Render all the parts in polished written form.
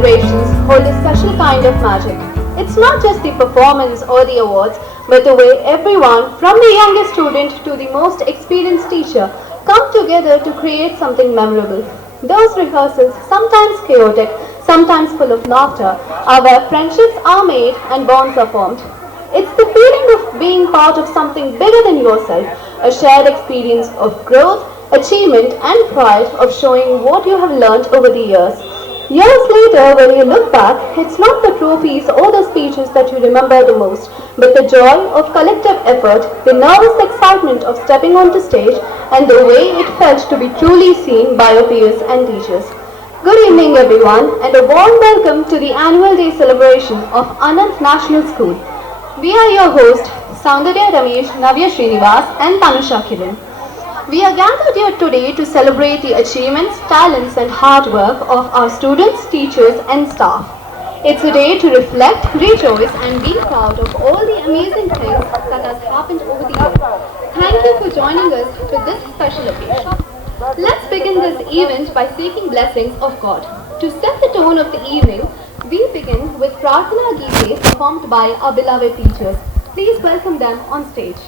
celebrations hold a special kind of magic. It's not just the performance or the awards, but the way everyone, from the youngest student to the most experienced teacher, come together to create something memorable. Those rehearsals, sometimes chaotic, sometimes full of laughter, are where friendships are made and bonds are formed. It's the feeling of being part of something bigger than yourself, a shared experience of growth, achievement, and pride of showing what you have learned over the years. Years later, when you look back, it's not the trophies or the speeches that you remember the most, but the joy of collective effort, the nervous excitement of stepping onto stage, and the way it felt to be truly seen by your peers and teachers. Good evening, everyone, and a warm welcome to the annual day celebration of Anant National School. We are your hosts, Soundarya Ramesh, Navya Srinivas, and Tanusha Kiran. We are gathered here today to celebrate the achievements, talents, and hard work of our students, teachers, and staff. It's a day to reflect, rejoice, and be proud of all the amazing things that has happened over the years. Thank you for joining us for this special occasion. Let's begin this event by seeking blessings of God. To set the tone of the evening, we begin with Prarthana Geete performed by our beloved teachers. Please welcome them on stage.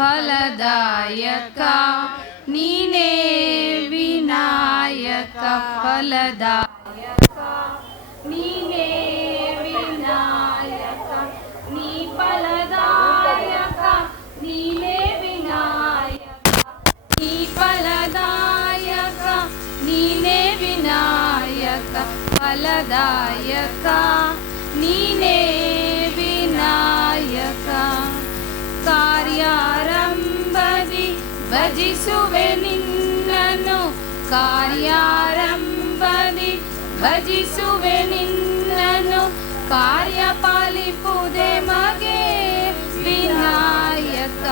ಫಲದಾಯಕ ನೀನೇ ವಿನಾಯಕ ಫಲದಾಯಕ ನೀನೇ ವಿನಾಯಕ ನೀ ಫಲದಾಯಕ ನೀನೇ ವಿನಾಯಕ ನೀ ಫಲದಾಯಕ ನೀನೇ ವಿನಾಯಕ ಫಲದಾಯಕ ನೀನೇ ವಿನಾಯಕ ಕಾರ್ಯಾರಂಭದಿ ಭಜಿಸುವೆ ನಿನ್ನನು ಕಾರ್ಯಾರಂಭದಿ ಭಜಿಸುವೆ ನಿನ್ನನು ಕಾರ್ಯಪಾಲಿಪುದೆ ಮಗೆ ವಿನಾಯಕ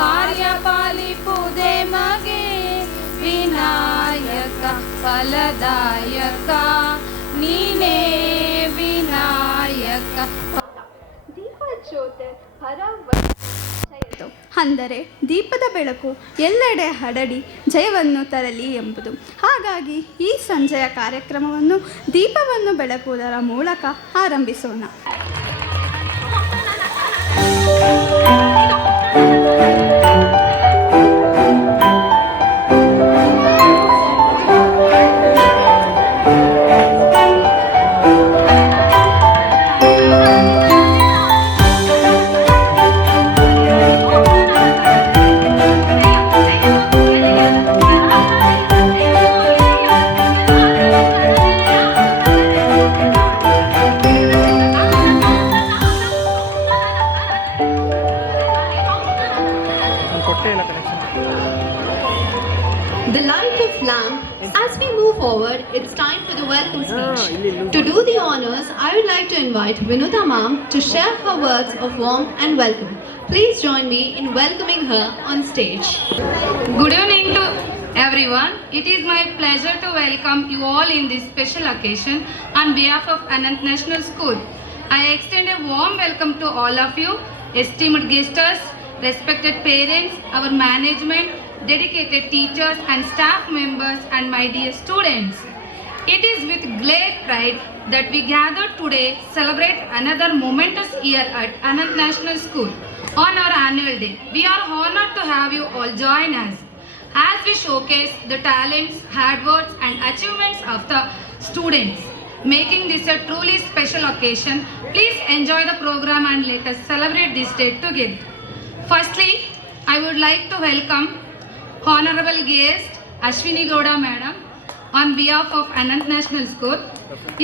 ಕಾರ್ಯಪಾಲಿಪುದೆ ಮಗೆ ವಿನಾಯಕ ಫಲದಾಯಕ ನೀನೇ ವಿನಾಯಕ ಅಂದರೆ ದೀಪದ ಬೆಳಕು ಎಲ್ಲೆಡೆ ಹರಡಿ ಜಯವನ್ನು ತರಲಿ ಎಂಬುದು. ಹಾಗಾಗಿ ಈ ಸಂಜೆಯ ಕಾರ್ಯಕ್ರಮವನ್ನು ದೀಪವನ್ನು ಬೆಳಗುವುದರ ಮೂಲಕ ಆರಂಭಿಸೋಣ. The light of lamp. As we move forward, it's time for the welcome speech. To do the honors, I would like to invite Vinuta ma'am to share her words of warmth and welcome. Please join me in welcoming her on stage. Good evening to everyone. It is my pleasure to welcome you all in this special occasion on behalf of Anant National School. I extend a warm welcome to all of you, esteemed guests, respected parents, our management, dedicated teachers and staff members, and my dear students. It is with great pride that we gather today celebrate another momentous year at Anant National School on our annual day. We are honored to have you all join us as we showcase the talents, hard work and achievements of the students, making this a truly special occasion. Please enjoy the program and let us celebrate this day together. Firstly, I would like to welcome Honorable guest Ashwini Gowda madam on behalf of Anant National School.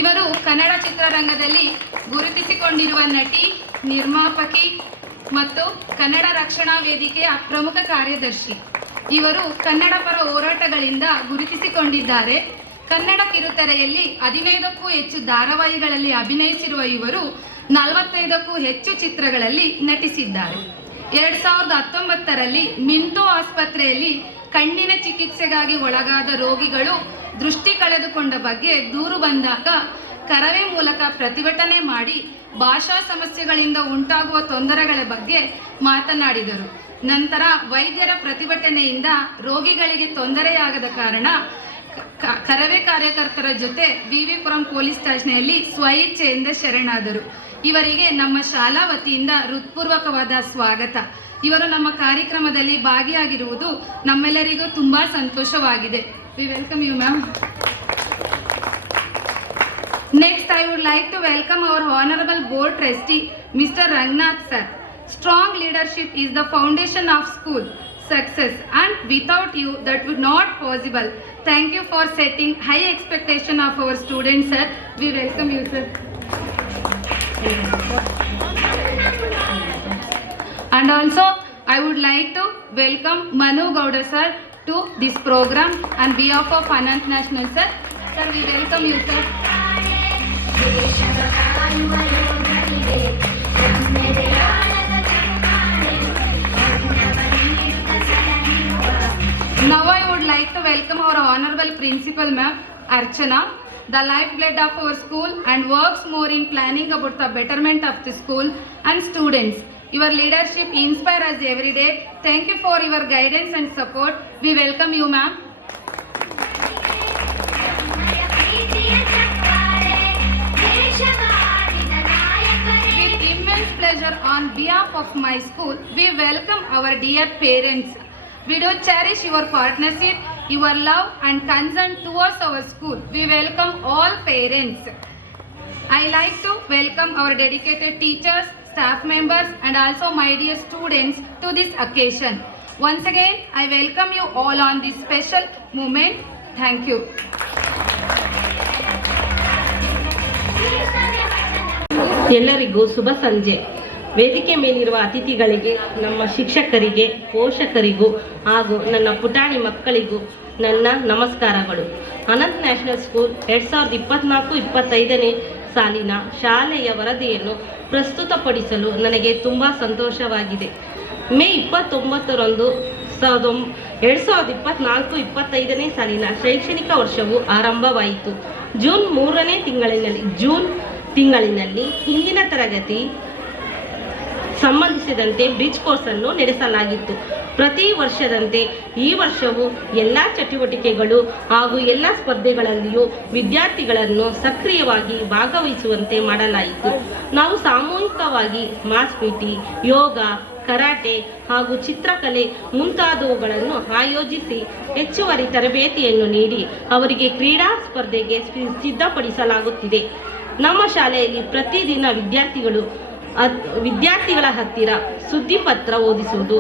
ಇವರು ಕನ್ನಡ ಚಿತ್ರರಂಗದಲ್ಲಿ ಗುರುತಿಸಿಕೊಂಡಿರುವ ನಟಿ, ನಿರ್ಮಾಪಕಿ ಮತ್ತು ಕನ್ನಡ ರಕ್ಷಣಾ ವೇದಿಕೆಯ ಪ್ರಮುಖ ಕಾರ್ಯದರ್ಶಿ. ಇವರು ಕನ್ನಡ ಪರ ಹೋರಾಟಗಳಿಂದ ಗುರುತಿಸಿಕೊಂಡಿದ್ದಾರೆ. ಕನ್ನಡ ಕಿರುತೆರೆಯಲ್ಲಿ 15ಕ್ಕೂ ಹೆಚ್ಚು ಧಾರಾವಾಹಿಗಳಲ್ಲಿ ಅಭಿನಯಿಸಿರುವ ಇವರು 45ಕ್ಕೂ ಹೆಚ್ಚು ಚಿತ್ರಗಳಲ್ಲಿ ನಟಿಸಿದ್ದಾರೆ. 2019ರಲ್ಲಿ ಮಿಂಟೋ ಆಸ್ಪತ್ರೆಯಲ್ಲಿ ಕಣ್ಣಿನ ಚಿಕಿತ್ಸೆಗಾಗಿ ಒಳಗಾದ ರೋಗಿಗಳು ದೃಷ್ಟಿ ಕಳೆದುಕೊಂಡ ಬಗ್ಗೆ ದೂರು ಬಂದಾಗ ಕರವೇ ಮೂಲಕ ಪ್ರತಿಭಟನೆ ಮಾಡಿ ಭಾಷಾ ಸಮಸ್ಯೆಗಳಿಂದ ಉಂಟಾಗುವ ತೊಂದರೆಗಳ ಬಗ್ಗೆ ಮಾತನಾಡಿದರು. ನಂತರ ವೈದ್ಯರ ಪ್ರತಿಭಟನೆಯಿಂದ ರೋಗಿಗಳಿಗೆ ತೊಂದರೆಯಾಗದ ಕಾರಣ ಕರವೇ ಕಾರ್ಯಕರ್ತರ ಜೊತೆ ವಿವಿಪುರಂ ಪೊಲೀಸ್ ಸ್ಟೇಷನ್ನಲ್ಲಿ ಸ್ವಇಚ್ಛೆಯಿಂದ ಶರಣಾದರು. ಇವರಿಗೆ ನಮ್ಮ ಶಾಲಾ ವತಿಯಿಂದ ಹೃತ್ಪೂರ್ವಕವಾದ ಸ್ವಾಗತ. ಇವರು ನಮ್ಮ ಕಾರ್ಯಕ್ರಮದಲ್ಲಿ ಭಾಗಿಯಾಗಿರುವುದು ನಮ್ಮೆಲ್ಲರಿಗೂ ತುಂಬಾ ಸಂತೋಷವಾಗಿದೆ. We welcome you ma'am. Next, I would like to welcome our Honorable Board Trustee, Mr. Rangnath sir. Strong leadership is the foundation of school success, and without you that would not possible. Thank you for setting high expectation of our students, sir. We welcome you, sir. And also, I would like to welcome Manu Gowda sir to this program on behalf of Anant National, sir. Sir, we welcome you, sir. Now I would like to welcome our Honorable Principal Ma'am Archana, the lifeblood of our school and works more in planning about the betterment of the school and students. Your leadership inspires us every day. Thank you for your guidance and support. We welcome you, ma'am. With immense pleasure on behalf of my school, we welcome our dear parents. We do cherish your partnership, your love and concern towards our school. We welcome all parents. I like to welcome our dedicated teachers, staff members and also my dear students to this occasion. Once again, I welcome you all on this special moment. Thank you. ಎಲ್ಲರಿಗೂ ಶುಭ ಸಂಜೆ. ವೇದಿಕೆ ಮೇಲಿರುವ ಅತಿಥಿಗಳಿಗೆ, ನಮ್ಮ ಶಿಕ್ಷಕರಿಗೆ, ಪೋಷಕರಿಗೂ ಹಾಗೂ ನನ್ನ ಪುಟಾಣಿ ಮಕ್ಕಳಿಗೂ ನನ್ನ ನಮಸ್ಕಾರಗಳು. ಅನಂತ್ ನ್ಯಾಷನಲ್ ಸ್ಕೂಲ್ 2024-25ನೇ ಸಾಲಿನ ಶಾಲೆಯ ವರದಿಯನ್ನು ಪ್ರಸ್ತುತಪಡಿಸಲು ನನಗೆ ತುಂಬ ಸಂತೋಷವಾಗಿದೆ. ಮೇ 29ರಂದು 2024-25ನೇ ಸಾಲಿನ ಶೈಕ್ಷಣಿಕ ವರ್ಷವು ಆರಂಭವಾಯಿತು. ಜೂನ್ ತಿಂಗಳಿನಲ್ಲಿ ಹಿಂದಿನ ತರಗತಿ ಸಂಬಂಧಿಸಿದಂತೆ ಬ್ರಿಡ್ಜ್ ಕೋರ್ಸ್ ಅನ್ನು ನಡೆಸಲಾಗಿತ್ತು. ಪ್ರತಿ ವರ್ಷದಂತೆ ಈ ವರ್ಷವೂ ಎಲ್ಲ ಚಟುವಟಿಕೆಗಳು ಹಾಗೂ ಎಲ್ಲ ಸ್ಪರ್ಧೆಗಳಲ್ಲಿಯೂ ವಿದ್ಯಾರ್ಥಿಗಳನ್ನು ಸಕ್ರಿಯವಾಗಿ ಭಾಗವಹಿಸುವಂತೆ ಮಾಡಲಾಯಿತು. ನಾವು ಸಾಮೂಹಿಕವಾಗಿ ಮಾಸ್ ಪಿಟಿ, ಯೋಗ, ಕರಾಟೆ ಹಾಗೂ ಚಿತ್ರಕಲೆ ಮುಂತಾದವುಗಳನ್ನು ಆಯೋಜಿಸಿ ಹೆಚ್ಚುವರಿ ತರಬೇತಿಯನ್ನು ನೀಡಿ ಅವರಿಗೆ ಕ್ರೀಡಾ ಸ್ಪರ್ಧೆಗೆ ಸಿದ್ಧಪಡಿಸಲಾಗುತ್ತಿದೆ. ನಮ್ಮ ಶಾಲೆಯಲ್ಲಿ ಪ್ರತಿದಿನ ವಿದ್ಯಾರ್ಥಿಗಳ ಹತ್ತಿರ ಸುದ್ದಿಪತ್ರ ಓದಿಸುವುದು,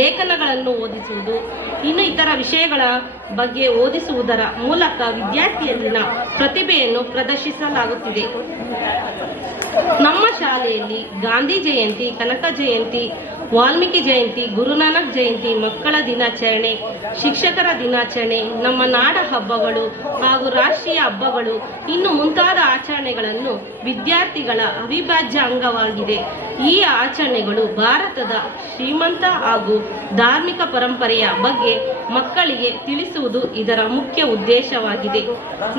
ಲೇಖನಗಳನ್ನು ಓದಿಸುವುದು, ಇನ್ನು ಇತರ ವಿಷಯಗಳ ಬಗ್ಗೆ ಓದಿಸುವುದರ ಮೂಲಕ ವಿದ್ಯಾರ್ಥಿಯಲ್ಲಿನ ಪ್ರತಿಭೆಯನ್ನು ಪ್ರದರ್ಶಿಸಲಾಗುತ್ತಿದೆ. ನಮ್ಮ ಶಾಲೆಯಲ್ಲಿ ಗಾಂಧಿ ಜಯಂತಿ, ಕನಕ ಜಯಂತಿ, ವಾಲ್ಮೀಕಿ ಜಯಂತಿ, ಗುರುನಾನಕ್ ಜಯಂತಿ, ಮಕ್ಕಳ ದಿನಾಚರಣೆ, ಶಿಕ್ಷಕರ ದಿನಾಚರಣೆ, ನಮ್ಮ ನಾಡ ಹಬ್ಬಗಳು ಹಾಗೂ ರಾಷ್ಟ್ರೀಯ ಹಬ್ಬಗಳು ಇನ್ನು ಮುಂತಾದ ಆಚರಣೆಗಳನ್ನು ವಿದ್ಯಾರ್ಥಿಗಳ ಅವಿಭಾಜ್ಯ ಅಂಗವಾಗಿದೆ. ಈ ಆಚರಣೆಗಳು ಭಾರತದ ಶ್ರೀಮಂತ ಹಾಗೂ ಧಾರ್ಮಿಕ ಪರಂಪರೆಯ ಬಗ್ಗೆ ಮಕ್ಕಳಿಗೆ ತಿಳಿಸುವುದು ಇದರ ಮುಖ್ಯ ಉದ್ದೇಶವಾಗಿದೆ.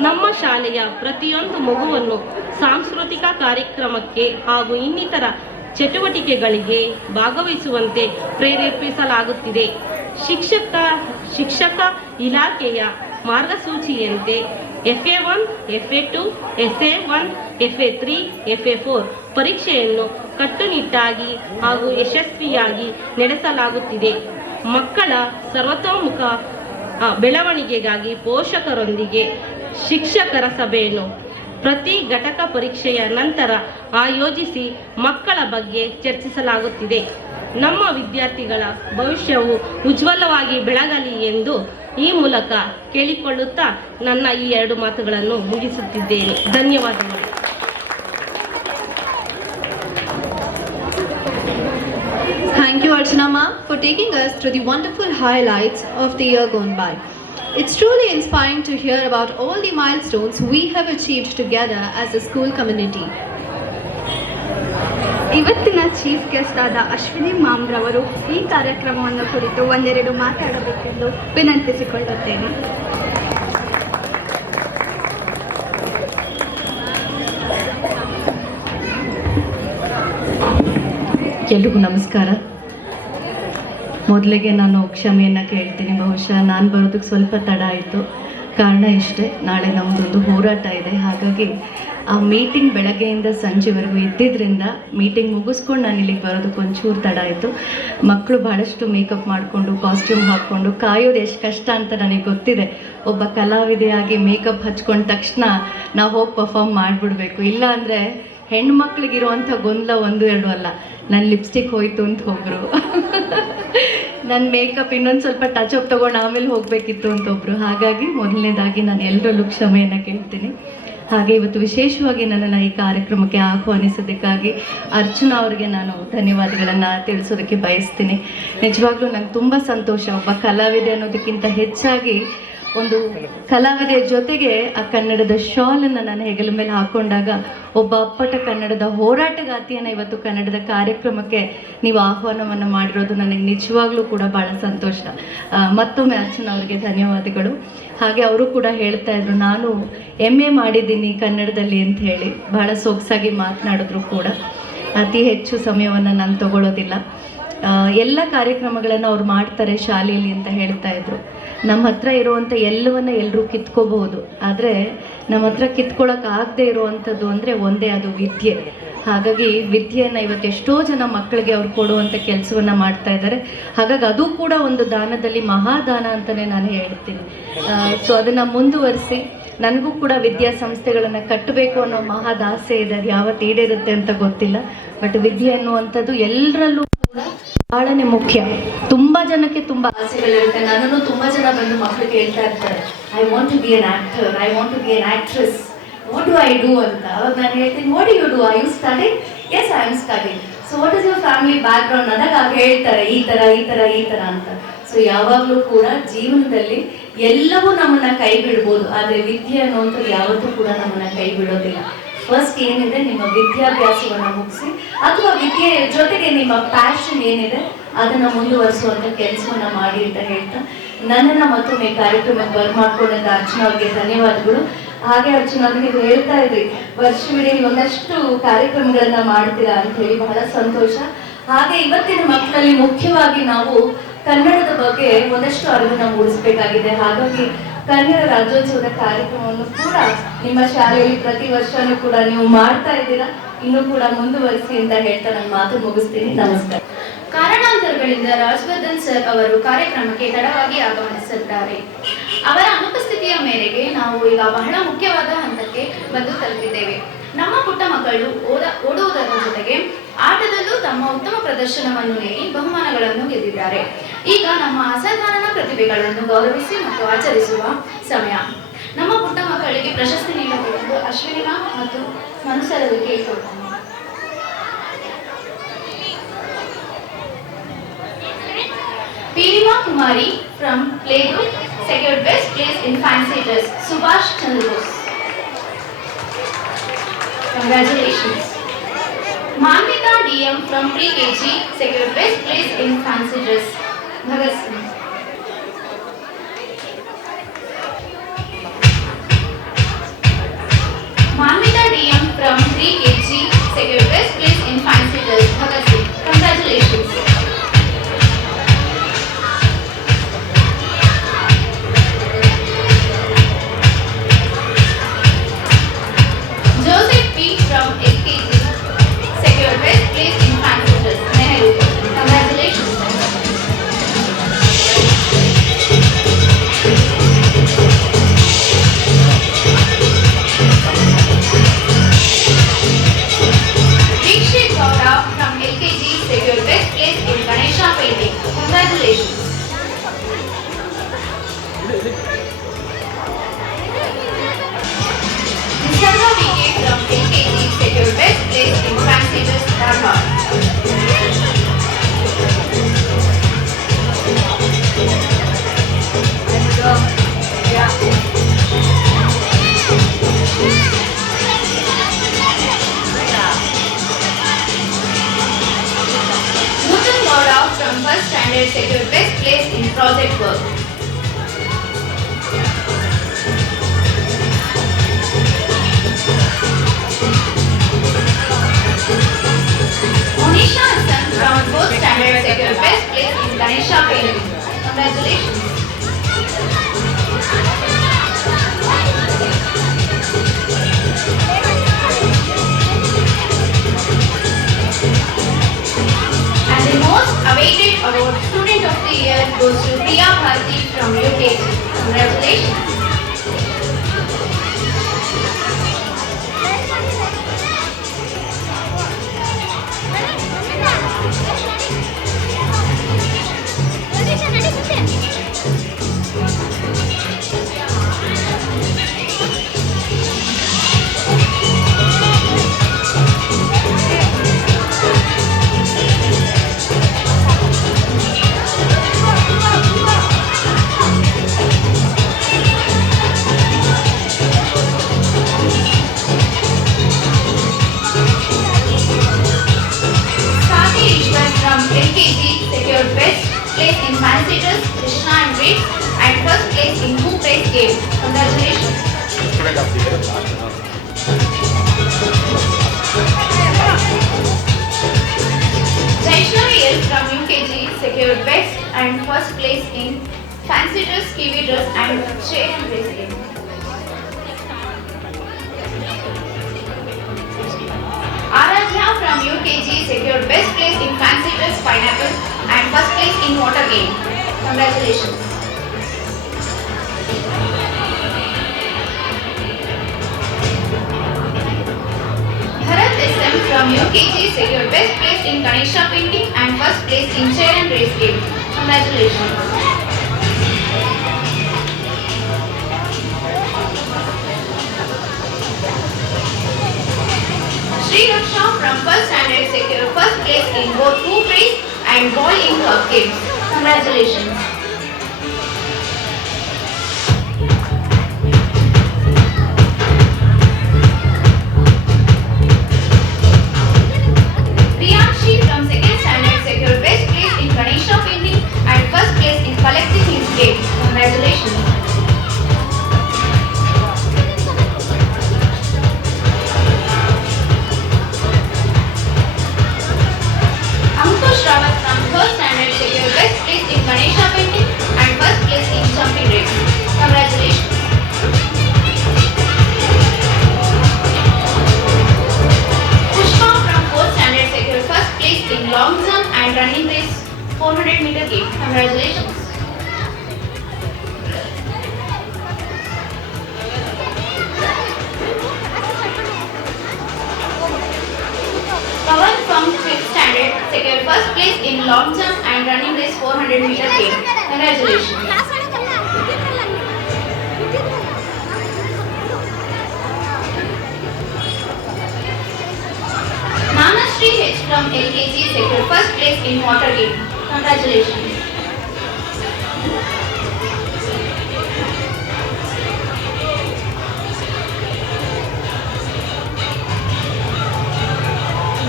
ನಮ್ಮ ಶಾಲೆಯ ಪ್ರತಿಯೊಂದು ಮಗುವನ್ನು ಸಾಂಸ್ಕೃತಿಕ ಕಾರ್ಯಕ್ರಮಕ್ಕೆ ಹಾಗೂ ಇನ್ನಿತರ ಚಟುವಟಿಕೆಗಳಿಗೆ ಭಾಗವಹಿಸುವಂತೆ ಪ್ರೇರೇಪಿಸಲಾಗುತ್ತಿದೆ. ಶಿಕ್ಷಕ ಇಲಾಖೆಯ ಮಾರ್ಗಸೂಚಿಯಂತೆ FA1, FA2, SA1, FA3, FA4 ಪರೀಕ್ಷೆಯನ್ನು ಕಟ್ಟುನಿಟ್ಟಾಗಿ ಹಾಗೂ ಯಶಸ್ವಿಯಾಗಿ ನಡೆಸಲಾಗುತ್ತಿದೆ. ಮಕ್ಕಳ ಸರ್ವತೋಮುಖ ಬೆಳವಣಿಗೆಗಾಗಿ ಪೋಷಕರೊಂದಿಗೆ ಶಿಕ್ಷಕರ ಸಭೆಯನ್ನು ಪ್ರತಿ ಘಟಕ ಪರೀಕ್ಷೆಯ ನಂತರ ಆಯೋಜಿಸಿ ಮಕ್ಕಳ ಬಗ್ಗೆ ಚರ್ಚಿಸಲಾಗುತ್ತಿದೆ. ನಮ್ಮ ವಿದ್ಯಾರ್ಥಿಗಳ ಭವಿಷ್ಯವು ಉಜ್ವಲವಾಗಿ ಬೆಳಗಲಿ ಎಂದು ಈ ಮೂಲಕ ಕೇಳಿಕೊಳ್ಳುತ್ತಾ ನನ್ನ ಈ 2 ಮಾತುಗಳನ್ನು ಮುಗಿಸುತ್ತಿದ್ದೇನೆ. ಧನ್ಯವಾದಗಳು. Thank you, Archana ma'am, for taking us through the wonderful highlights of the year gone by. It's truly inspiring to hear about all the milestones we have achieved together as a school community. ಇವತ್ತಿನ chief guest ಆದ ಅಶ್ವಿನಿ ಮ್ಯಾಮ್ ರವರು ಈ ಕಾರ್ಯಕ್ರಮವನ್ನು ಕುರಿತು ಒಂದೆರಡು ಮಾತಾಡಬೇಕೆಂದು ವಿನಂತಿಸಿಕೊಳ್ಳುತ್ತೇನೆ. ಎಲ್ರಿಗೂ ನಮಸ್ಕಾರ. ಮೊದಲಿಗೆ ನಾನು ಕ್ಷಮೆಯನ್ನು ಕೇಳ್ತೀನಿ. ಬಹುಶಃ ನಾನು ಬರೋದಕ್ಕೆ ಸ್ವಲ್ಪ ತಡ ಆಯಿತು. ಕಾರಣ ಇಷ್ಟೇ, ನಾಳೆ ನಮ್ಮದೊಂದು ಹೋರಾಟ ಇದೆ. ಹಾಗಾಗಿ ಆ ಮೀಟಿಂಗ್ ಬೆಳಗ್ಗೆಯಿಂದ ಸಂಜೆವರೆಗೂ ಇದ್ದಿದ್ದರಿಂದ ಮೀಟಿಂಗ್ ಮುಗಿಸ್ಕೊಂಡು ನಾನು ಇಲ್ಲಿಗೆ ಬರೋದಕ್ಕೆ ಒಂಚೂರು ತಡ ಆಯಿತು. ಮಕ್ಕಳು ಭಾಳಷ್ಟು ಮೇಕಪ್ ಮಾಡಿಕೊಂಡು ಕಾಸ್ಟ್ಯೂಮ್ ಹಾಕ್ಕೊಂಡು ಕಾಯೋದು ಎಷ್ಟು ಕಷ್ಟ ಅಂತ ನನಗೆ ಗೊತ್ತಿದೆ. ಒಬ್ಬ ಕಲಾವಿದೆಯಾಗಿ ಮೇಕಪ್ ಹಚ್ಕೊಂಡ ತಕ್ಷಣ ನಾವು ಹೋಗಿ ಪರ್ಫಾರ್ಮ್ ಮಾಡಿಬಿಡ್ಬೇಕು. ಇಲ್ಲ ಅಂದರೆ ಹೆಣ್ಮಕ್ಳಿಗಿರುವಂಥ ಗೊಂದಲ 1-2 ಅಲ್ಲ. ನನ್ನ ಲಿಪ್ಸ್ಟಿಕ್ ಹೋಯ್ತು ಅಂತ ಒಬ್ಬರು, ನನ್ನ ಮೇಕಪ್ ಇನ್ನೊಂದು ಸ್ವಲ್ಪ ಟಚ್ ಅಪ್ ತೊಗೊಂಡು ಆಮೇಲೆ ಹೋಗಬೇಕಿತ್ತು ಅಂತ ಒಬ್ಬರು. ಹಾಗಾಗಿ ಮೊದಲನೇದಾಗಿ ನಾನು ಎಲ್ಲರಲ್ಲೂ ಕ್ಷಮೆಯನ್ನು ಕೇಳ್ತೀನಿ. ಹಾಗೆ ಇವತ್ತು ವಿಶೇಷವಾಗಿ ನನ್ನನ್ನು ಈ ಕಾರ್ಯಕ್ರಮಕ್ಕೆ ಆಹ್ವಾನಿಸೋದಕ್ಕಾಗಿ ಅರ್ಚನಾ ಅವರಿಗೆ ನಾನು ಧನ್ಯವಾದಗಳನ್ನು ತಿಳಿಸೋದಕ್ಕೆ ಬಯಸ್ತೀನಿ. ನಿಜವಾಗ್ಲೂ ನಂಗೆ ತುಂಬ ಸಂತೋಷ. ಒಬ್ಬ ಕಲಾವಿದೆ ಅನ್ನೋದಕ್ಕಿಂತ ಹೆಚ್ಚಾಗಿ ಒಂದು ಕಲಾವಿದೆಯ ಜೊತೆಗೆ ಆ ಕನ್ನಡದ ಶಾಲನ್ನು ನಾನು ಹೆಗಲ ಮೇಲೆ ಹಾಕೊಂಡಾಗ ಒಬ್ಬ ಅಪ್ಪಟ ಕನ್ನಡದ ಹೋರಾಟಗಾತಿಯನ್ನು ಇವತ್ತು ಕನ್ನಡದ ಕಾರ್ಯಕ್ರಮಕ್ಕೆ ನೀವು ಆಹ್ವಾನವನ್ನು ಮಾಡಿರೋದು ನನಗೆ ನಿಜವಾಗ್ಲೂ ಕೂಡ ಭಾಳ ಸಂತೋಷ. ಮತ್ತೊಮ್ಮೆ ಅರ್ಚನಾ ಅವರಿಗೆ ಧನ್ಯವಾದಗಳು. ಹಾಗೆ ಅವರು ಕೂಡ ಹೇಳ್ತಾ ಇದ್ರು, ನಾನು MA ಮಾಡಿದ್ದೀನಿ ಕನ್ನಡದಲ್ಲಿ ಅಂತ ಹೇಳಿ ಭಾಳ ಸೊಗಸಾಗಿ ಮಾತನಾಡಿದ್ರು ಕೂಡ. ಅತಿ ಹೆಚ್ಚು ಸಮಯವನ್ನು ನಾನು ತಗೊಳ್ಳೋದಿಲ್ಲ. ಎಲ್ಲ ಕಾರ್ಯಕ್ರಮಗಳನ್ನು ಅವ್ರು ಮಾಡ್ತಾರೆ ಶಾಲೆಯಲ್ಲಿ ಅಂತ ಹೇಳ್ತಾ ಇದ್ರು. ನಮ್ಮ ಹತ್ರ ಇರುವಂಥ ಎಲ್ಲವನ್ನ ಎಲ್ಲರೂ ಕಿತ್ಕೋಬಹುದು, ಆದರೆ ನಮ್ಮ ಹತ್ರ ಕಿತ್ಕೊಳ್ಳೋಕ್ಕಾಗದೇ ಇರುವಂಥದ್ದು ಅಂದರೆ ಒಂದೇ, ಅದು ವಿದ್ಯೆ. ಹಾಗಾಗಿ ವಿದ್ಯೆಯನ್ನು ಇವತ್ತು ಎಷ್ಟೋ ಜನ ಮಕ್ಕಳಿಗೆ ಅವ್ರು ಕೊಡುವಂಥ ಕೆಲಸವನ್ನು ಮಾಡ್ತಾ ಇದ್ದಾರೆ. ಹಾಗಾಗಿ ಅದು ಕೂಡ ಒಂದು ದಾನದಲ್ಲಿ ಮಹಾದಾನ ಅಂತಲೇ ನಾನು ಹೇಳ್ತೀನಿ. ಸೊ ಅದನ್ನು ಮುಂದುವರಿಸಿ ನನಗೂ ಕೂಡ ವಿದ್ಯಾಸಂಸ್ಥೆಗಳನ್ನು ಕಟ್ಟಬೇಕು ಅನ್ನೋ ಮಹಾದಾಸೆ ಇದೆ. ಅದು ಯಾವತ್ತು ಈಡೇರುತ್ತೆ ಅಂತ ಗೊತ್ತಿಲ್ಲ. ಬಟ್ ವಿದ್ಯೆ ಅನ್ನುವಂಥದ್ದು ಎಲ್ಲರಲ್ಲೂ ಕೂಡ ಬಹಳನೇ ಮುಖ್ಯ. ತುಂಬ ಜನಕ್ಕೆ ತುಂಬ ಆಸೆಗಳಿರುತ್ತೆ. ನನ್ನನ್ನು ತುಂಬ ಜನ ಬಂದು ಮಕ್ಕಳಿಗೆ ಹೇಳ್ತಾ ಇರ್ತಾರೆ, I want to be an actor, I want to be an actress, what do I do ಅಂತ. ಅವಾಗ ನಾನು ಹೇಳ್ತೀನಿ, what you do, I you study? Yes, I am studying. So what is your family background ಅಂದಾಗ ಆಗ ಹೇಳ್ತಾರೆ ಈ ಥರ ಅಂತ. ಸೊ ಯಾವಾಗಲೂ ಕೂಡ ಜೀವನದಲ್ಲಿ ಎಲ್ಲವೂ ನಮ್ಮನ್ನ ಕೈ ಬಿಡ್ಬೋದು, ಆದರೆ ವಿದ್ಯೆ ಅನ್ನುವಂಥದ್ದು ಯಾವತ್ತೂ ಕೂಡ ನಮ್ಮನ್ನ ಕೈ ಬಿಡೋದಿಲ್ಲ. ಫಸ್ಟ್ ಏನಿದೆ, ನಿಮ್ಮ ವಿದ್ಯಾಭ್ಯಾಸವನ್ನು ಮುಗಿಸಿ ಅಥವಾ ವಿದ್ಯೆ ಜೊತೆಗೆ ನಿಮ್ಮ ಪ್ಯಾಷನ್ ಏನಿದೆ ಅದನ್ನು ಮುಂದುವರಿಸುವಂಥ ಕೆಲಸವನ್ನು ಮಾಡಿ ಅಂತ ಹೇಳ್ತಾ ನನ್ನನ್ನು ಮತ್ತೊಮ್ಮೆ ಕಾರ್ಯಕ್ರಮಕ್ಕೆ ಬರ್ಮಾಡ್ಕೊಂಡಂತ ಅರ್ಚನಾ ಅವ್ರಿಗೆ ಧನ್ಯವಾದಗಳು. ಹಾಗೆ ಅರ್ಚನಾ ಅವ್ರಿಗೆ ನೀವು ಹೇಳ್ತಾ ಇದ್ರಿ ವರ್ಷವಿಡೀ ಒಂದಷ್ಟು ಕಾರ್ಯಕ್ರಮಗಳನ್ನ ಮಾಡ್ತೀರಾ ಅಂತ ಹೇಳಿ, ಬಹಳ ಸಂತೋಷ. ಹಾಗೆ ಇವತ್ತಿನ ಮಕ್ಕಳಲ್ಲಿ ಮುಖ್ಯವಾಗಿ ನಾವು ಕನ್ನಡದ ಬಗ್ಗೆ ಒಂದಷ್ಟು ಅರಿವನ್ನು ಮೂಡಿಸಬೇಕಾಗಿದೆ. ಹಾಗಾಗಿ ಕನ್ನಡ ರಾಜ್ಯೋತ್ಸವದ ಕಾರ್ಯಕ್ರಮವನ್ನು ಕೂಡ ನಿಮ್ಮ ಶಾಲೆಯಲ್ಲಿ ಪ್ರತಿ ವರ್ಷನೂ ಕೂಡ ನೀವು ಮಾಡ್ತಾ ಇದ್ದೀರಾ. ಇನ್ನೂ ಕೂಡ ಮುಂದುವರಿಸಿ ಅಂತ ಹೇಳ್ತಾ ನನ್ನ ಮಾತು ಮುಗಿಸ್ತೀನಿ. ನಮಸ್ಕಾರ. ಕಾರಣಾಂತರಗಳಿಂದ ರಾಜವರ್ಧನ್ ಸರ್ ಅವರು ಕಾರ್ಯಕ್ರಮಕ್ಕೆ ತಡವಾಗಿ ಆಗಮಿಸಿದ್ದಾರೆ. ಅವರ ಅನುಪಸ್ಥಿತಿಯ ಮೇರೆಗೆ ನಾವು ಈಗ ಬಹಳ ಮುಖ್ಯವಾದ ಹಂತಕ್ಕೆ ಬಂದು ತಲುಪಿದ್ದೇವೆ. ನಮ್ಮ ಪುಟ್ಟ ಮಕ್ಕಳು ಓಡುವುದರ ಜೊತೆಗೆ ಆಟದಲ್ಲೂ ತಮ್ಮ ಉತ್ತಮ ಪ್ರದರ್ಶನವನ್ನು ನೀಡಿ ಬಹುಮಾನಗಳನ್ನು ಗೆದ್ದಿದ್ದಾರೆ. ಈಗ ನಮ್ಮ ಅಸಾಧಾರಣ ಪ್ರತಿಭೆಗಳನ್ನು ಗೌರವಿಸಿ ಮತ್ತು ಆಚರಿಸುವ ಸಮಯ. ನಮ್ಮ ಪುಟ್ಟ ಮಕ್ಕಳಿಗೆ ಪ್ರಶಸ್ತಿ ನೀಡಬೇಕೆಂದು ಅಶ್ವಿನಿಮಾ ಮತ್ತು ಮನುಸರರು ಕೇಳಿಕೊಳ್ತಾರೆ. Pirima Kumari from Playgroup secured best place in fancy dress. Subhash Chandra. Congratulations. Manvita DM from pre-KG secured best place in fancy dress. Bhagat Singh. Manvita DM from pre-KG secured best place in fancy dress. Bhagat Singh. Congratulations. Joseph P from LKG secured best place in fancy dress. Nehru. Congratulations. Dikshit Gowda from LKG secured best place in Ganesha painting. Congratulations. Nisarga VK from LKG secured best place in fancy dress. Dharma. Nutan Gowda from first standard secured best place in project work. Monisha Hassan from 4th standard secured best place in Ganesha painting. Congratulations. And the most awaited award, Student of the Year, goes to Priya Bharti from UKG. Congratulations. Swati Ishwar from LKG secured best place in fancy dress, Krishna and Reed, and first place in Who Plays Game. Congratulations. Student of the year last year. Vaishnavi L from UKG secured best and first place in fancy dress, kiwi dress, and chair and race game. Aradhya from UKG secured best place in fancy dress, pineapple, and first place in water game. Congratulations. Bharat SM from UKG secured best place in Ganesha painting and first place in chair and race game. Congratulations. Sri Raksha from first standard secured first place in both hoop race and ball in cup games. Congratulations. Priyanshi from second standard secured best place in Ganesha painting and first place in collecting his game. Congratulations. Ankush Rawat from third standard secured best place in Ganesha painting and first place in jumping race. Congratulations. Pushpa from fourth standard secured first place in long jump and running race 400-meter game. Congratulations. Pawan from 5th standard secured first place in long jump and running race 400-meter game. Congratulations. Nanashri H from LKG secured first place in water game. Congratulations.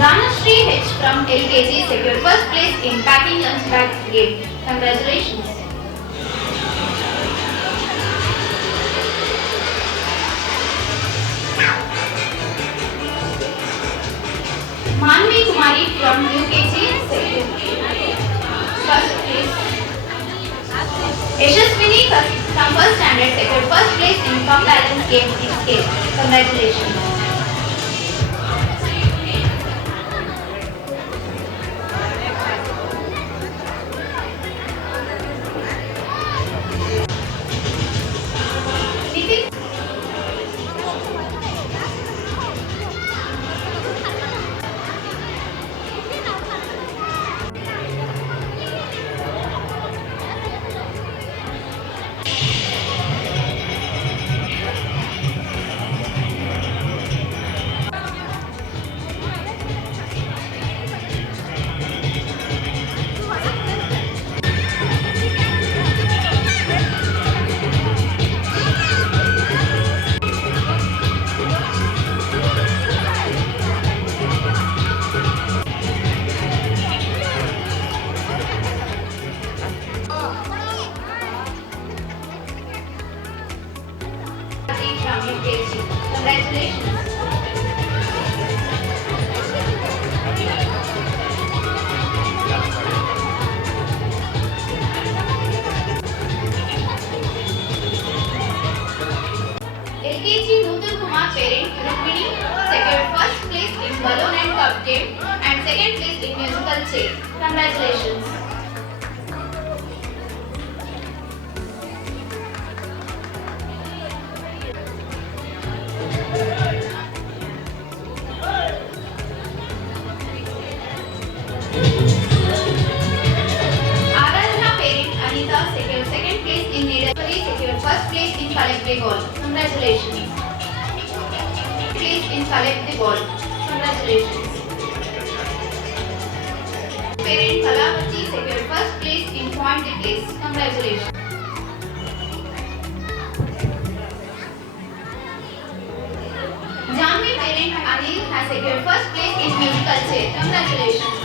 Ganashri H from LKG secured first place in packing lunch bag game. Congratulations. Manvi Kumari from UKG secured first place. Yashaswini from first standard secured first place in cup balance game in scale. Congratulations. Nitin short game and second place in musical chair. Congratulations. Aradhana parent Anita secured second place in needle. Secured first place in collect the ball. Congratulations. Place in collect the ball. Congratulations. Parent Kalavati secured first place in point the place. Congratulations. Janvi parent Anil has secured first place in musical chair. Congratulations.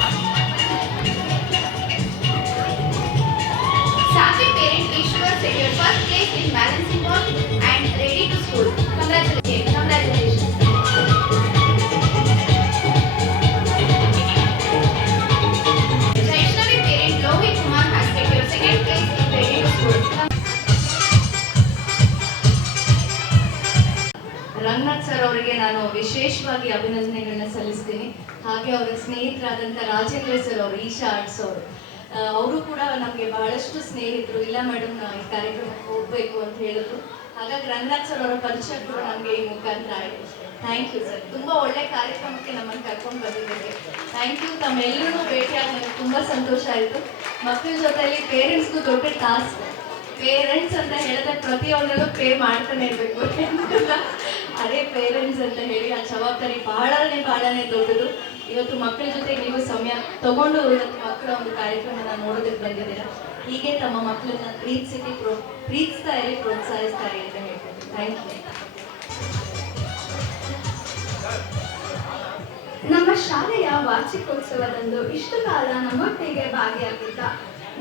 Safi parent Ishwar secured first place in balancing ball and ready to school. Congratulations. Congratulations. Vaishnavi parent Lohit Kumar has secured second place in ready to school. Ranganath ಸರ್ ಅವರಿಗೆ ನಾನು ವಿಶೇಷವಾಗಿ ಅಭಿನಂದನೆಗಳನ್ನ ಸಲ್ಲಿಸ್ತೀನಿ. ಹಾಗೆ ಅವರ ಸ್ನೇಹಿತರಾದಂಥ ರಾಜೇಂದ್ರ ಸರ್ ಅವರು, ಈಶಾ ಆರ್ಟ್ಸ್ ಅವರು, ಅವರು ಕೂಡ ನಮಗೆ ಬಹಳಷ್ಟು ಸ್ನೇಹಿತರು. ಇಲ್ಲ ಮೇಡಮ್, ನಾವು ಈ ಕಾರ್ಯಕ್ರಮಕ್ಕೆ ಹೋಗಬೇಕು ಅಂತ ಹೇಳಿದ್ರು. ಹಾಗಾಗಿ ರಂಗನಾಥ್ ಸರ್ ಅವರ ಪರಿಚಯ ಕೂಡ ನಮಗೆ ಈ ಮುಖಾಂತರ ಆಯಿತು. ಥ್ಯಾಂಕ್ ಯು ಸರ್, ತುಂಬ ಒಳ್ಳೆ ಕಾರ್ಯಕ್ರಮಕ್ಕೆ ನಮ್ಮನ್ನು ಕರ್ಕೊಂಡು ಬಂದಿದ್ದೇವೆ. Thank you. ತಮ್ಮೆಲ್ಲರೂ ಭೇಟಿಯಾಗಿ ನನಗೆ ತುಂಬ ಸಂತೋಷ ಆಯಿತು. ಮಕ್ಕಳ ಜೊತೆಯಲ್ಲಿ ಪೇರೆಂಟ್ಸ್ಗೂ ದೊಡ್ಡ ಟಾಸ್ಕ್. ಪೇರೆಂಟ್ಸ್ ಅಂತ ಹೇಳಿದ್ರೆ ಪ್ರತಿಯೊಂದರಲ್ಲೂ ಪೇ ಮಾಡ್ತಾನೆ ಇರಬೇಕು ಎಂತಲ್ಲ, ಅದೇ ಪೇರೆಂಟ್ಸ್ ಅಂತ ಹೇಳಿ ಆ ಜವಾಬ್ದಾರಿ ಬಹಳನೇ ದೊಡ್ಡದು. ಇವತ್ತು ಮಕ್ಕಳ ಜೊತೆ ನೀವು ಸಮಯ ತಗೊಂಡು ಇವತ್ತು ಮಕ್ಕಳ ಒಂದು ಕಾರ್ಯಕ್ರಮನ ನೋಡೋದಕ್ಕೆ ಬಂದಿದ್ದೀರಾ. ಹೀಗೆ ತಮ್ಮ ಮಕ್ಕಳನ್ನ ಪ್ರೀತಿಸ್ತಾ ಇರಿ, ಪ್ರೋತ್ಸಾಹಿಸ್ತಾ ಇರಿ ಅಂತ ಹೇಳ್ತೀನಿ. Thank you. ನಮ್ಮ ಶಾಲೆಯ ವಾರ್ಷಿಕೋತ್ಸವದಂದು ಇಷ್ಟು ಕಾಲ ನಮ್ಮೊಟ್ಟಿಗೆ ಭಾಗಿಯಾಗಿದ್ದ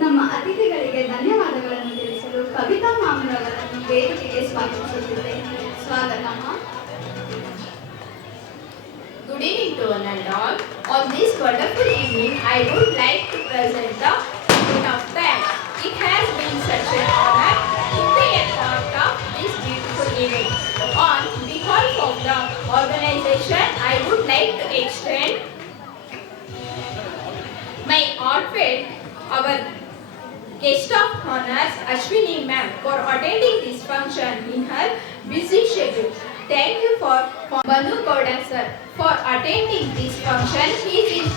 ನಮ್ಮ ಅತಿಥಿಗಳಿಗೆ ಧನ್ಯವಾದಗಳನ್ನು ತಿಳಿಸಲು ಕವಿತಾ ಮಾಮ್ರವರನ್ನು ವೇದಿಕೆಗೆ ಸ್ವಾಗತಿಸುತ್ತಿದ್ದೇನೆ. ಸ್ವಾಗತ ಮಾ. Good evening to one and all. On this wonderful evening, I would like to present the Queen of Dance. It has been such an honor to be a part of this beautiful event. On behalf of the organization, I would like to extend my heartfelt our guest of honors Ashwini ma'am for attending this function in her busy schedule. Thank you for Banu Gowda sir for attending this function. He is